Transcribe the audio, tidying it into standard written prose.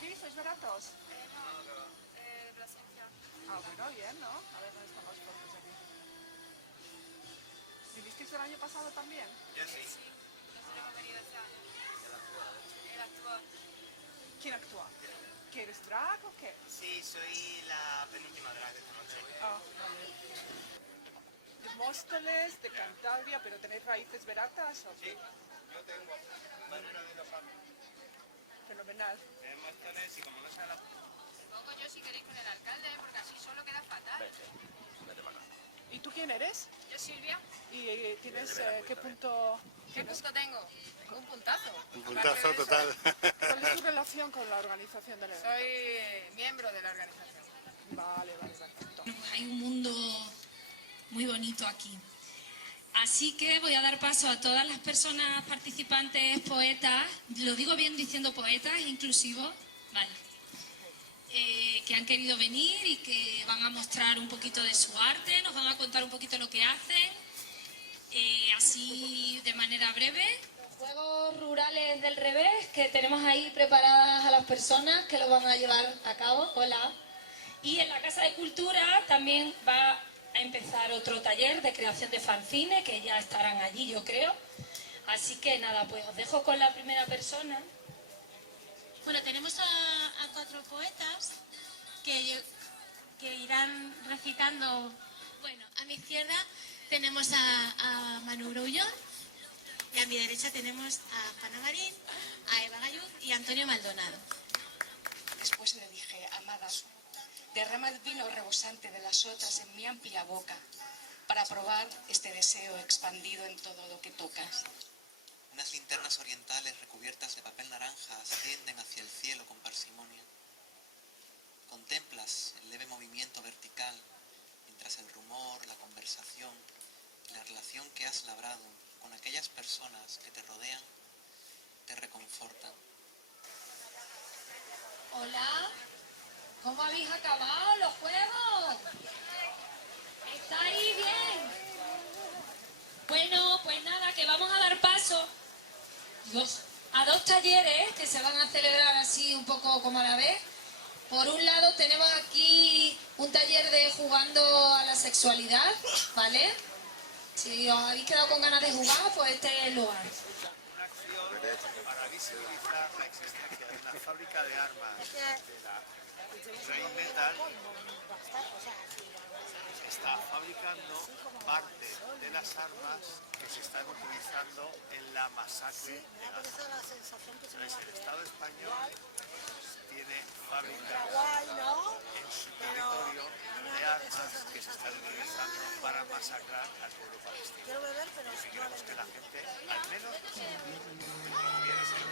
aquí? ¿Sois baratos? No, Plasencia. Ah, bueno, bien, ¿no? A ver, ¿dónde están las fotos aquí? ¿Vinisteis el año pasado también? Yo sí. Sí, nosotros hemos venido este año. El actual, de hecho. El actual. ¿Quién actúa? ¿Que eres drag o qué? Sí, soy la penúltima drag de esta noche. Ah, vale. De Móstoles, de Cantabria, pero ¿tenéis raíces veratas o qué? Yo tengo una de los Fenomenal. de Móstoles y como no sea la... Pongo yo si queréis con el alcalde, porque así solo queda fatal. Vete para acá. ¿Y tú quién eres? Yo, Silvia, ¿Y tienes qué punto? ¿qué punto tengo? Un puntazo. Un puntazo total. ¿Cuál es tu relación con la organización del evento? Soy miembro de la organización. Vale, perfecto. Pues hay un mundo muy bonito aquí. Así que voy a dar paso a todas las personas participantes, poetas, lo digo bien diciendo poetas, inclusivos, vale, que han querido venir y que van a mostrar un poquito de su arte, nos van a contar un poquito lo que hacen, así de manera breve. Juegos rurales del revés, que tenemos ahí preparadas a las personas que lo van a llevar a cabo. Hola. Y en la Casa de Cultura también va a empezar otro taller de creación de fanzines, que ya estarán allí, yo creo. Así que nada, pues os dejo con la primera persona. Bueno, tenemos a 4 poetas que irán recitando. Bueno, a mi izquierda tenemos a Manu Grullón y a mi derecha tenemos a Juana Marín, a Eva Galluz y a Antonio Maldonado. Después le dije, amada, derrama el vino rebosante de las otras en mi amplia boca para probar este deseo expandido en todo lo que tocas. Unas linternas orientales recubiertas de papel naranja ascienden hacia el cielo con parsimonia. Contemplas el leve movimiento vertical mientras el rumor, la conversación y la relación que has labrado con aquellas personas que te rodean te reconfortan. Hola, ¿cómo habéis acabado los juegos? ¿Estáis bien? Bueno, pues nada, que vamos a dar paso a 2 talleres que se van a celebrar así un poco como a la vez. Por un lado tenemos aquí un taller de jugando a la sexualidad, ¿vale? Si os habéis quedado con ganas de jugar, pues este es el lugar. Una acción para visibilizar la existencia de una fábrica de armas de la Rheinmetall. Está fabricando parte de las armas que se están utilizando en la masacre de Gaza. Entonces, el Estado español tiene fábricas en su territorio de armas que se están utilizando para masacrar al pueblo palestino. Y queremos que la gente, al menos, no quiere ser